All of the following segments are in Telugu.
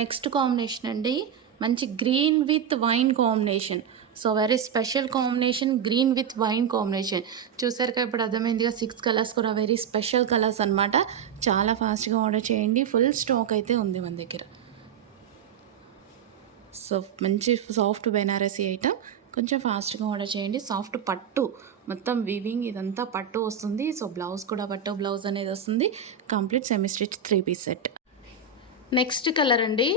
నెక్స్ట్ కాంబినేషన్ అండి, మంచి green with wine combination. So very special combination, green with wine combination. చూసారు కదా, ఇప్పుడు అర్థమైందిగా 6 కలర్స్ కూడా వెరీ స్పెషల్ కలర్స్ అనమాట. చాలా ఫాస్ట్గా ఆర్డర్ చేయండి, ఫుల్ స్టాక్ అయితే ఉంది మన దగ్గర. సో మంచి సాఫ్ట్ బెనారసీ ఐటమ్, కొంచెం ఫాస్ట్గా ఆర్డర్ చేయండి. సాఫ్ట్ పట్టు, మొత్తం వీవింగ్ ఇదంతా పట్టు వస్తుంది. సో బ్లౌజ్ కూడా పట్టు బ్లౌజ్ అనేది వస్తుంది. Complete semi stitch 3 piece set. Next colour అండి,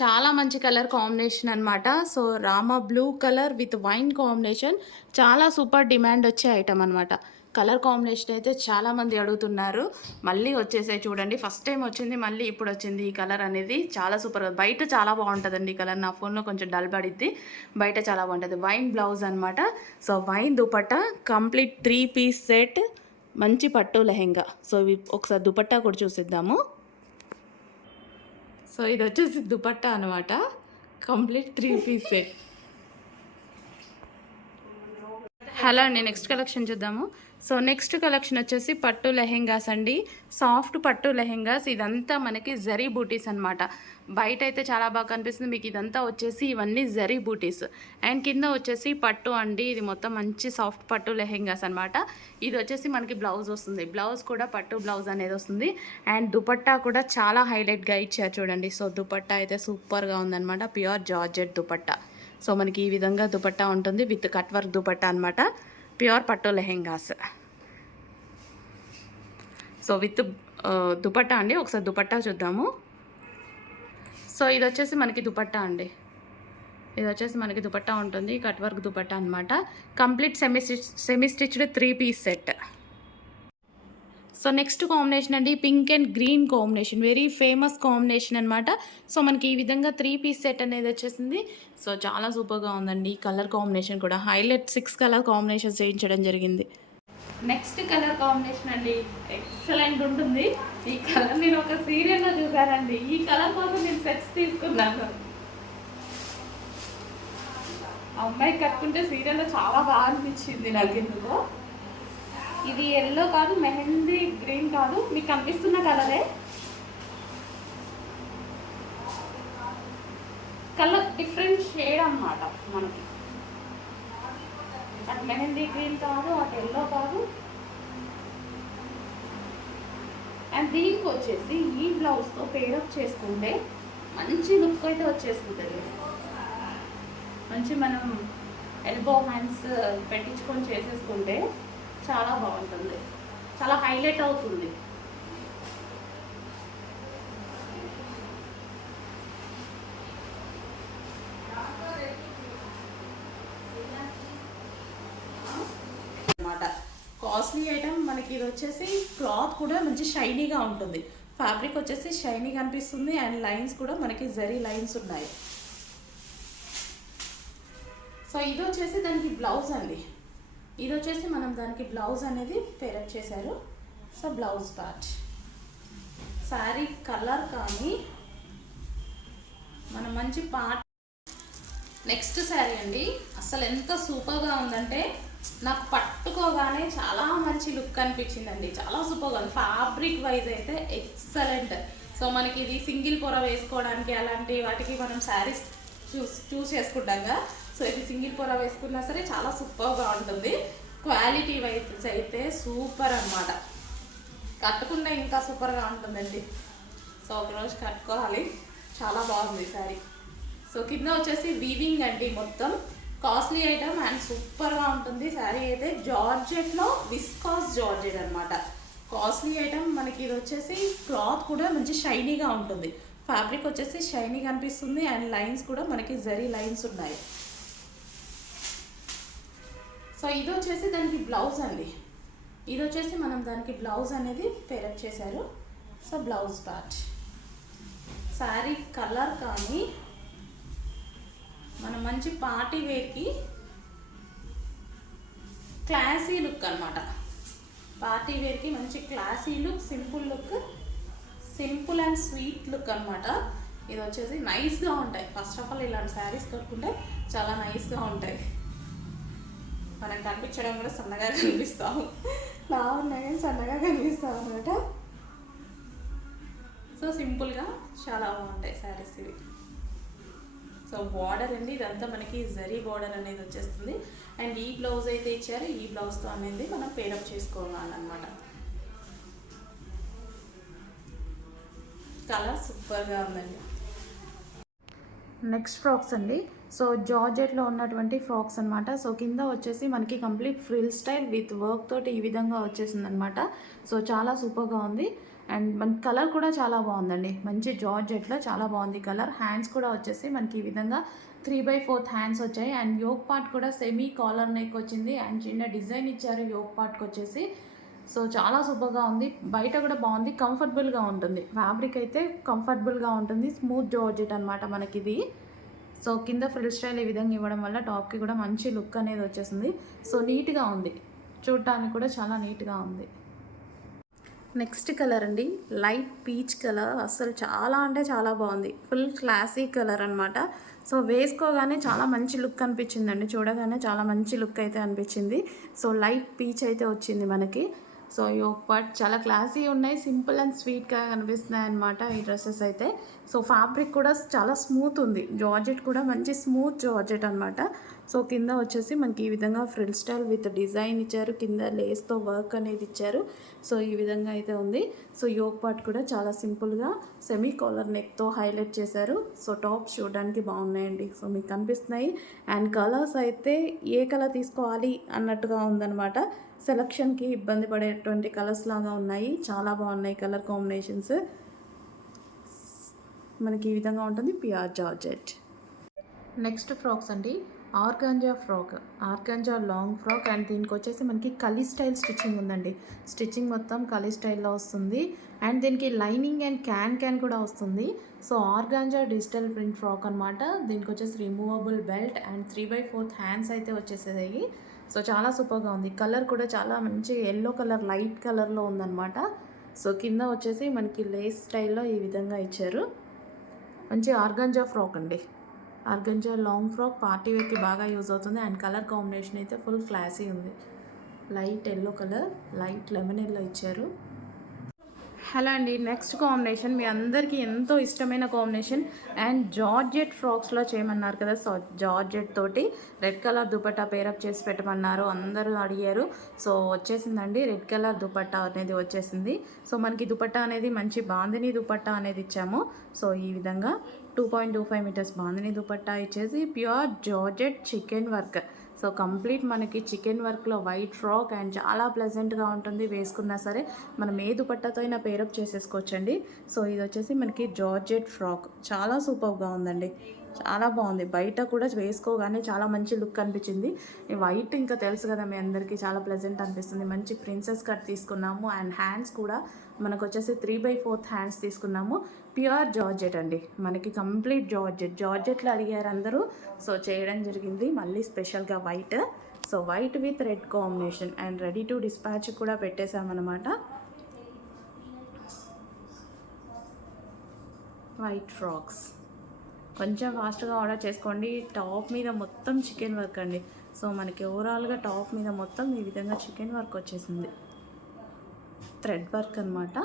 చాలా మంచి కలర్ కాంబినేషన్ అనమాట. So Rama blue colour with wine combination, చాలా సూపర్ డిమాండ్ వచ్చే ఐటమ్ అనమాట. కలర్ కాంబినేషన్ అయితే చాలామంది అడుగుతున్నారు. మళ్ళీ వచ్చేసాయి చూడండి, ఫస్ట్ టైం వచ్చింది, మళ్ళీ ఇప్పుడు వచ్చింది ఈ కలర్ అనేది. చాలా సూపర్, బయట చాలా బాగుంటుందండి ఈ కలర్. నా ఫోన్లో కొంచెం డల్ పడిద్ది, బయట చాలా బాగుంటుంది. వైన్ బ్లౌజ్ అనమాట. So wine dupatta, complete 3 piece set, మంచి పట్టు లెహెంగా. సో ఒకసారి దుపట్టా కూడా చూసిద్దాము. సో ఇది వచ్చేసి దుపట్టా అనమాట, కంప్లీట్ 3 పీస్ సెట్. హలో అండి, నెక్స్ట్ కలెక్షన్ చూద్దాము. సో నెక్స్ట్ కలెక్షన్ వచ్చేసి పట్టు లెహెంగాస్ అండి, సాఫ్ట్ పట్టు లెహెంగాస్. ఇదంతా మనకి జరీ బూటీస్ అనమాట. బయట అయితే చాలా బాగా కనిపిస్తుంది, మీకు ఇదంతా వచ్చేసి ఇవన్నీ జరీ బూటీస్. అండ్ కింద వచ్చేసి పట్టు అండి, ఇది మొత్తం మంచి సాఫ్ట్ పట్టు లెహెంగాస్ అనమాట. ఇది వచ్చేసి మనకి బ్లౌజ్ వస్తుంది, బ్లౌజ్ కూడా పట్టు బ్లౌజ్ అనేది వస్తుంది. అండ్ దుపట్టా కూడా చాలా హైలైట్గా ఇచ్చారు చూడండి. సో దుపట్టా అయితే సూపర్గా ఉందన్నమాట, ప్యూర్ జార్జెట్ దుపట్టా. సో మనకి ఈ విధంగా దుపట్టా ఉంటుంది, విత్ కట్ వర్క్ దుపట్టా అనమాట, ప్యూర్ పట్టు లెహెంగాస్. సో విత్ దుపట్టా అండి, ఒకసారి దుపట్టా చూద్దాము. సో ఇది వచ్చేసి మనకి దుపట్టా అండి, ఇది వచ్చేసి మనకి దుపట్టా ఉంటుంది, కట్ వర్క్ దుపట్టా అనమాట. Complete semi stitched 3 piece set. So next combination అండి, pink and green combination, very famous combination అనమాట. సో మనకి ఈ విధంగా 3 పీస్ సెట్ అనేది వచ్చేసింది. సో చాలా సూపర్గా ఉందండి. కలర్ కాంబినేషన్ కూడా హైలైట్, 6 కలర్ కాంబినేషన్స్ చేయించడం జరిగింది. నెక్స్ట్ కలర్ కాంబినేషన్ అండి, ఎక్సలెంట్ ఉంటుంది. ఈ కలర్ నేను ఒక సీరియల్లో చూసానండి, ఈ కలర్ కోసం నేను సెట్స్ తీసుకున్నాను. అమ్మాయి కట్టుకుంటే సీరియల్లో చాలా బాగా అనిపించింది నాకు. ఎందుకో ఇది ఎల్లో కాదు, మెహందీ గ్రీన్ కాదు, మీకు కనిపిస్తున్న కలరే. కలర్ డిఫరెంట్ షేడ్ అన్నమాట మనకి. అటు మెహందీ గ్రీన్ కాదు, అటు ఎల్లో కాదు. అండ్ దీనికి వచ్చేసి ఈ బ్లౌజ్తో పేరప్ చేసుకుంటే మంచి లుక్ అయితే వచ్చేసుకుంటుంది. మంచి మనం ఎల్బో హ్యాండ్స్ పెట్టించుకొని చేసేసుకుంటే చాలా బాగుంటుంది, చాలా హైలైట్ అవుతుంది. కాస్ట్లీ ఐటమ్ మనకి. ఇది వచ్చేసి క్లాత్ కూడా మంచి షైనీగా ఉంటుంది, ఫ్యాబ్రిక్ వచ్చేసి షైనీగా అనిపిస్తుంది. అండ్ లైన్స్ కూడా మనకి జరీ లైన్స్ ఉన్నాయి. సో ఇది వచ్చేసి దానికి బ్లౌజ్ అండి, ఇది వచ్చేసి మనం దానికి బ్లౌజ్ అనేది పేరప్ చేశారు. So blouse part, sari colour కానీ మనం మంచి పార్ట్. నెక్స్ట్ శారీ అండి, అసలు ఎంత సూపర్గా ఉందంటే నాకు పట్టుకోగానే చాలా మంచి లుక్ అనిపించిందండి, చాలా సూపర్గా ఉంది. ఫ్యాబ్రిక్ వైజ్ అయితే ఎక్సలెంట్. సో మనకి ఇది సింగిల్ పొర వేసుకోవడానికి అలాంటి వాటికి మనం శారీస్ చూస్ చేసుకుంటాం కదా. సో ఇది సింగిల్ పొర వేసుకున్నా సరే చాలా సూపర్గా ఉంటుంది. క్వాలిటీ వైజ్ అయితే సూపర్ అన్నమాట, కట్టుకుంటే ఇంకా సూపర్గా ఉంటుందండి. సో ఒకరోజు కట్టుకోవాలి, చాలా బాగుంది శారీ. సో కింద వచ్చేసి వీవింగ్ అండి, మొత్తం కాస్ట్లీ ఐటమ్ అండ్ సూపర్గా ఉంటుంది శారీ అయితే. జార్జెట్లో విస్కాస్ జార్జెట్ అనమాట, కాస్ట్లీ ఐటమ్ మనకి. ఇది వచ్చేసి క్లాత్ కూడా మంచి షైనీగా ఉంటుంది, ఫ్యాబ్రిక్ వచ్చేసి షైనీగా అనిపిస్తుంది. అండ్ లైన్స్ కూడా మనకి జరీ లైన్స్ ఉన్నాయి. సో ఇది వచ్చేసి దానికి బ్లౌజ్ అండి, ఇది వచ్చేసి మనం దానికి బ్లౌజ్ అనేది పేరప్ చేశారు. So blouse part, sari colour కానీ మనం మంచి పార్టీ వేర్కి క్లాసీ లుక్ అనమాట. పార్టీ వేర్కి మంచి classy look, simple look, simple and sweet look అనమాట. ఇది వచ్చేసి నైస్గా ఉంటాయి. ఫస్ట్ ఆఫ్ ఆల్ ఇలాంటి శారీస్ కట్టుకుంటే చాలా నైస్గా ఉంటాయి. మనం కనిపించడం కూడా సన్నగా కనిపిస్తాము, లా ఉన్నాయి కానీ సన్నగా కనిపిస్తాం అనమాట. సో సింపుల్గా చాలా బాగుంటాయి శారీస్ ఇవి. సో బార్డర్ అండి, ఇదంతా మనకి జరీ బార్డర్ అనేది వచ్చేస్తుంది. అండ్ ఈ బ్లౌజ్ అయితే ఇచ్చారు, ఈ బ్లౌజ్తో అనేది మనం పేరప్ చేసుకోవాలన్నమాట. కలర్ సూపర్గా ఉందండి. నెక్స్ట్ ఫ్రాక్స్ అండి. సో జార్జెట్లో ఉన్నటువంటి ఫ్రాక్స్ అనమాట. సో కింద వచ్చేసి మనకి complete frill style with work తోటి ఈ విధంగా వచ్చేసింది అనమాట. సో చాలా సూపర్గా ఉంది. అండ్ మన కలర్ కూడా చాలా బాగుందండి, మంచి జార్జెట్లో చాలా బాగుంది కలర్. హ్యాండ్స్ కూడా వచ్చేసి మనకి ఈ విధంగా 3/4 హ్యాండ్స్ వచ్చాయి. అండ్ యోక్ పార్ట్ కూడా సెమీ కాలర్ నెక్ వచ్చింది. అండ్ చిన్న డిజైన్ ఇచ్చారు యోక్ పార్ట్కి వచ్చేసి. సో చాలా సూపర్గా ఉంది. బయట కూడా బాగుంది, కంఫర్టబుల్గా ఉంటుంది. ఫ్యాబ్రిక్ అయితే కంఫర్టబుల్గా ఉంటుంది. స్మూత్ జార్జెట్ అనమాట మనకి ఇది. సో కింద ఫ్రిల్ స్టైల్ ఈ విధంగా ఇవ్వడం వల్ల టాప్కి కూడా మంచి లుక్ అనేది వచ్చేసింది. సో నీట్గా ఉంది, చూడటానికి కూడా చాలా నీట్గా ఉంది. నెక్స్ట్ కలర్ అండి, లైట్ పీచ్ కలర్. అసలు చాలా అంటే చాలా బాగుంది, ఫుల్ క్లాసీ కలర్ అనమాట. సో వేసుకోగానే చాలా మంచి లుక్ అనిపించిందండి, చూడగానే చాలా మంచి లుక్ అయితే అనిపించింది. సో లైట్ పీచ్ అయితే వచ్చింది మనకి. సో యోక్ పార్ట్ చాలా క్లాసీ ఉన్నాయి, సింపుల్ అండ్ స్వీట్గా కనిపిస్తున్నాయి అనమాట ఈ డ్రెస్సెస్ అయితే. సో ఫ్యాబ్రిక్ కూడా చాలా స్మూత్ ఉంది, జార్జెట్ కూడా మంచి స్మూత్ జార్జెట్ అనమాట. సో కింద వచ్చేసి మనకి ఈ విధంగా ఫ్రిల్ స్టైల్ విత్ డిజైన్ ఇచ్చారు, కింద లేస్తో వర్క్ అనేది ఇచ్చారు. సో ఈ విధంగా అయితే ఉంది. సో యోక్ పార్ట్ కూడా చాలా సింపుల్గా సెమీ కాలర్ నెక్తో హైలైట్ చేశారు. సో టాప్స్ చూడడానికి బాగున్నాయండి, సో మీకు కనిపిస్తున్నాయి. అండ్ కలర్స్ అయితే ఏ కలర్ తీసుకోవాలి అన్నట్టుగా ఉందన్నమాట. సెలక్షన్కి ఇబ్బంది పడేటువంటి కలర్స్ లాగా ఉన్నాయి, చాలా బాగున్నాయి కలర్ కాంబినేషన్స్. మనకి ఈ విధంగా ఉంటుంది ప్యూర్ జార్జెట్. నెక్స్ట్ ఫ్రాక్స్ అండి, organza frock, organza long frock. And దీనికి వచ్చేసి మనకి కలీ స్టైల్ స్టిచ్చింగ్ ఉందండి, స్టిచ్చింగ్ మొత్తం కలీ స్టైల్లో వస్తుంది. అండ్ దీనికి లైనింగ్ అండ్ క్యాన్ కూడా వస్తుంది. So organza digital print frock అనమాట. దీనికి వచ్చేసి రిమూవబుల్ బెల్ట్ అండ్ 3/4 హ్యాండ్స్ అయితే వచ్చేసేది. సో చాలా సూపర్గా ఉంది. కలర్ కూడా చాలా మంచి ఎల్లో కలర్, లైట్ కలర్లో ఉందన్నమాట. సో కింద వచ్చేసి మనకి లేస్ స్టైల్లో ఈ విధంగా ఇచ్చారు. మంచి ఆర్గాంజా ఫ్రాక్ అండి, ఆర్గాంజా లాంగ్ ఫ్రాక్ పార్టీ వేర్కి బాగా యూజ్ అవుతుంది. అండ్ కలర్ కాంబినేషన్ అయితే ఫుల్ క్లాసీ ఉంది, light yellow colour, light lemon yellow ఇచ్చారు. హలో అండి, నెక్స్ట్ కాంబినేషన్ మీ అందరికీ ఎంతో ఇష్టమైన కాంబినేషన్. అండ్ జార్జెట్ ఫ్రాక్స్లో చేయమన్నారు కదా, సో జార్జెట్ తోటి రెడ్ కలర్ దుపట్టా పేరప్ చేసి పెట్టమన్నారు, అందరూ అడిగారు. సో వచ్చేసిందండి, రెడ్ కలర్ దుపట్టా అనేది వచ్చేసింది. సో మనకి దుపట్టా అనేది మంచి బాందిని దుపట్టా అనేది ఇచ్చాము. సో ఈ విధంగా 2.25 మీటర్స్ బాందిని దుపట్టా ఇచ్చేసి pure georgette chicken work. So complete మనకి చికెన్ వర్క్లో వైట్ ఫ్రాక్. అండ్ చాలా ప్లెజెంట్గా ఉంటుంది, వేసుకున్నా సరే మనం ఏ దుపట్టాతో అయినా పేరప్ చేసేసుకోవచ్చండి. సో ఇది వచ్చేసి మనకి జార్జెట్ ఫ్రాక్, చాలా సూపర్గా ఉందండి, చాలా బాగుంది. బయట కూడా వేసుకోగానే చాలా మంచి లుక్ అనిపించింది. ఈ వైట్ ఇంకా తెలుసు కదా మీ అందరికీ, చాలా ప్లెజెంట్ అనిపిస్తుంది. మంచి ప్రిన్సెస్ కట్ తీసుకున్నాము. అండ్ హ్యాండ్స్ కూడా మనకు వచ్చేసి 3/4 హ్యాండ్స్ తీసుకున్నాము. ప్యూర్ జార్జెట్ అండి, మనకి కంప్లీట్ జార్జెట్లో అడిగారు అందరూ. సో చేయడం జరిగింది మళ్ళీ స్పెషల్గా white. So white with red combination. And ready to dispatch కూడా పెట్టేశామన్నమాట. వైట్ ఫ్రాక్స్ కొంచెం ఫాస్ట్గా ఆర్డర్ చేసుకోండి. టాప్ మీద మొత్తం చికెన్ వర్క్ అండి. సో మనకి ఓవరాల్గా టాప్ మీద మొత్తం ఈ విధంగా చికెన్ వర్క్ వచ్చేసింది, థ్రెడ్ వర్క్ అనమాట.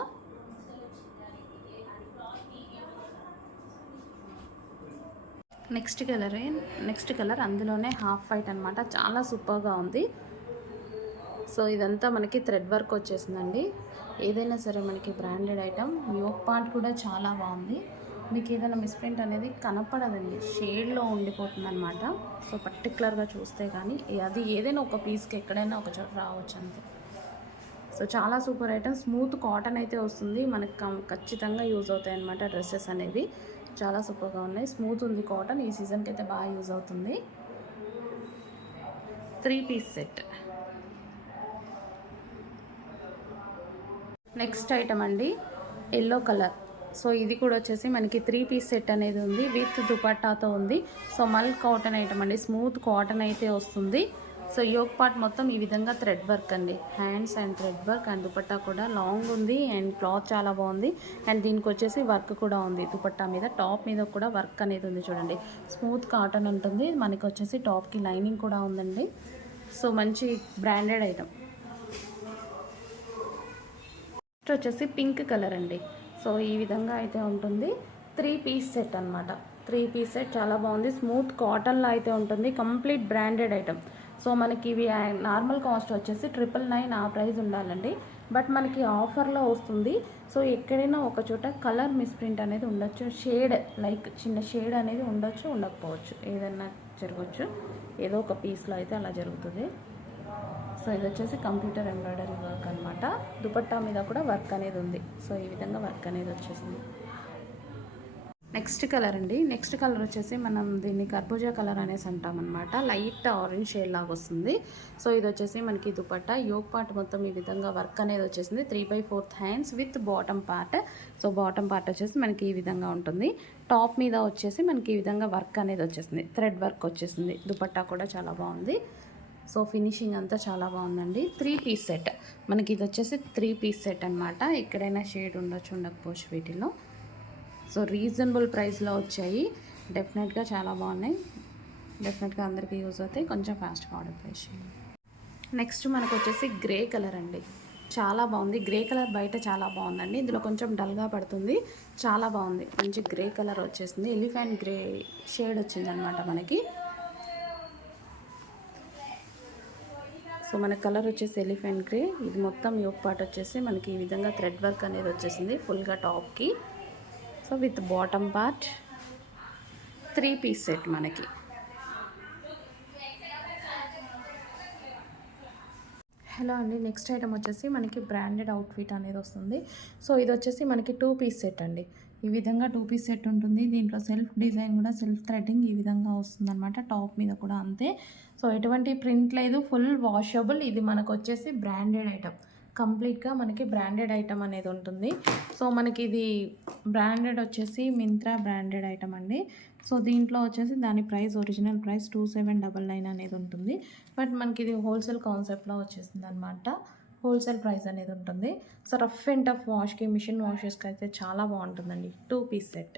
నెక్స్ట్ కలర్ అందులోనే హాఫ్ వైట్ అనమాట, చాలా సూపర్గా ఉంది. సో ఇదంతా మనకి థ్రెడ్ వర్క్ వచ్చేసిందండి. ఏదైనా సరే మనకి బ్రాండెడ్ ఐటమ్. యోక్ పార్ట్ కూడా చాలా బాగుంది, మీకు ఏదైనా మిస్ప్రింట్ అనేది కనపడదండి, షేడ్లో ఉండిపోతుంది అనమాట. సో పర్టికులర్గా చూస్తే కానీ అది ఏదైనా ఒక పీస్కి ఎక్కడైనా ఒక చోట రావచ్చు అంతే. సో చాలా సూపర్ ఐటమ్, స్మూత్ కాటన్ అయితే వస్తుంది మనకి, ఖచ్చితంగా యూజ్ అవుతాయి అన్నమాట డ్రెస్సెస్ అనేవి. చాలా సూపర్గా ఉన్నాయి, స్మూత్ ఉంది కాటన్, ఈ సీజన్కి అయితే బాగా యూజ్ అవుతుంది. 3 పీస్ సెట్. నెక్స్ట్ ఐటమ్ అండి, ఎల్లో కలర్. సో ఇది కూడా వచ్చేసి మనకి 3 పీస్ సెట్ అనేది ఉంది, విత్ దుపట్టాతో ఉంది. సో మల్ కాటన్ ఐటమ్ అండి, స్మూత్ కాటన్ అయితే వస్తుంది. సో యోక్ పార్ట్ మొత్తం ఈ విధంగా థ్రెడ్ వర్క్ అండి, hands and thread work. And dupatta కూడా లాంగ్ ఉంది అండ్ క్లాత్ చాలా బాగుంది. అండ్ దీనికి వచ్చేసి వర్క్ కూడా ఉంది దుపట్టా మీద, టాప్ మీద కూడా వర్క్ అనేది ఉంది చూడండి, స్మూత్ కాటన్ ఉంటుంది. మనకి వచ్చేసి టాప్కి లైనింగ్ కూడా ఉందండి. సో మంచి బ్రాండెడ్ ఐటమ్. నెక్స్ట్ వచ్చేసి పింక్ కలర్ అండి. సో ఈ విధంగా అయితే ఉంటుంది. 3 పీస్ సెట్ అనమాట. 3 పీస్ సెట్ చాలా బాగుంది. స్మూత్ కాటన్లో అయితే ఉంటుంది. Complete branded item. సో మనకి ఇవి నార్మల్ కాస్ట్ వచ్చేసి 999 ఆ ప్రైస్ ఉండాలండి. బట్ మనకి ఆఫర్లో వస్తుంది. సో ఎక్కడైనా ఒక చోట కలర్ మిస్ప్రింట్ అనేది ఉండొచ్చు. షేడ్ లైక్ చిన్న షేడ్ అనేది ఉండొచ్చు, ఉండకపోవచ్చు, ఏదైనా జరగవచ్చు. ఏదో ఒక పీస్లో అయితే అలా జరుగుతుంది. సో ఇది వచ్చేసి కంప్యూటర్ ఎంబ్రాయిడరీ వర్క్ అనమాట. దుపట్టా మీద కూడా వర్క్ అనేది ఉంది. సో ఈ విధంగా వర్క్ అనేది వచ్చేసింది. నెక్స్ట్ కలర్ అండి. నెక్స్ట్ కలర్ వచ్చేసి మనం దీన్ని కర్బూజా కలర్ అనేసి అంటాం అనమాట. లైట్ ఆరెంజ్ షేడ్ లాగా వస్తుంది. సో ఇది వచ్చేసి మనకి దుపట్టా యోక్ పార్ట్ మొత్తం ఈ విధంగా వర్క్ అనేది వచ్చేసింది. 3/4 hands with bottom part. So bottom part వచ్చేసి మనకి ఈ విధంగా ఉంటుంది. టాప్ మీద వచ్చేసి మనకి ఈ విధంగా వర్క్ అనేది వచ్చేసింది. థ్రెడ్ వర్క్ వచ్చేసింది. దుపట్టా కూడా చాలా బాగుంది. సో ఫినిషింగ్ అంతా చాలా బాగుందండి. 3 పీస్ సెట్ మనకి ఇది వచ్చేసి 3 పీస్ సెట్ అనమాట. ఎక్కడైనా షేడ్ ఉండొచ్చు, ఉండకపోవచ్చు వీటిలో. సో రీజనబుల్ ప్రైస్లో వచ్చాయి. డెఫినెట్గా చాలా బాగున్నాయి. డెఫినెట్గా అందరికీ యూజ్ అవుతాయి. కొంచెం ఫాస్ట్గా ఆర్డర్ ప్లేస్ చేయండి. నెక్స్ట్ మనకు వచ్చేసి గ్రే కలర్ అండి. చాలా బాగుంది. గ్రే కలర్ బయట చాలా బాగుందండి. ఇందులో కొంచెం డల్గా పడుతుంది. చాలా బాగుంది. మంచి గ్రే కలర్ వచ్చేసింది. ఎలిఫెంట్ గ్రే షేడ్ వచ్చింది అనమాట మనకి. సో మన కలర్ వచ్చేసి ఎలిఫెంట్ గ్రే. ఇది మొత్తం యోక్ పార్ట్ వచ్చేసి మనకి ఈ విధంగా థ్రెడ్ వర్క్ అనేది వచ్చేసింది ఫుల్గా టాప్కి. So with bottom part 3 piece set మనకి. హలో అండి. నెక్స్ట్ ఐటమ్ వచ్చేసి మనకి బ్రాండెడ్ అవుట్ఫిట్ అనేది వస్తుంది. సో ఇది వచ్చేసి మనకి 2 పీస్ సెట్ అండి. ఈ విధంగా 2 పీస్ సెట్ ఉంటుంది. దీంట్లో సెల్ఫ్ డిజైన్ కూడా సెల్ఫ్ థ్రెడ్డింగ్ ఈ విధంగా వస్తుంది అనమాట. టాప్ మీద కూడా అంతే. సో ఎటువంటి ప్రింట్ లేదు. Full washable. ఇది మనకు వచ్చేసి బ్రాండెడ్ ఐటమ్. కంప్లీట్గా మనకి బ్రాండెడ్ ఐటమ్ అనేది ఉంటుంది. సో మనకి ఇది బ్రాండెడ్ వచ్చేసి మింత్రా బ్రాండెడ్ ఐటమ్ అండి. సో దీంట్లో వచ్చేసి దాని ప్రైస్ ఒరిజినల్ ప్రైస్ 2799 అనేది ఉంటుంది. బట్ మనకి ఇది హోల్సేల్ కాన్సెప్ట్లో వచ్చేసింది అనమాట. హోల్సేల్ ప్రైస్ అనేది ఉంటుంది. సో రఫ్ అండ్ టఫ్ వాష్కి, మిషన్ వాషెస్కి అయితే చాలా బాగుంటుందండి. 2 పీస్ సెట్.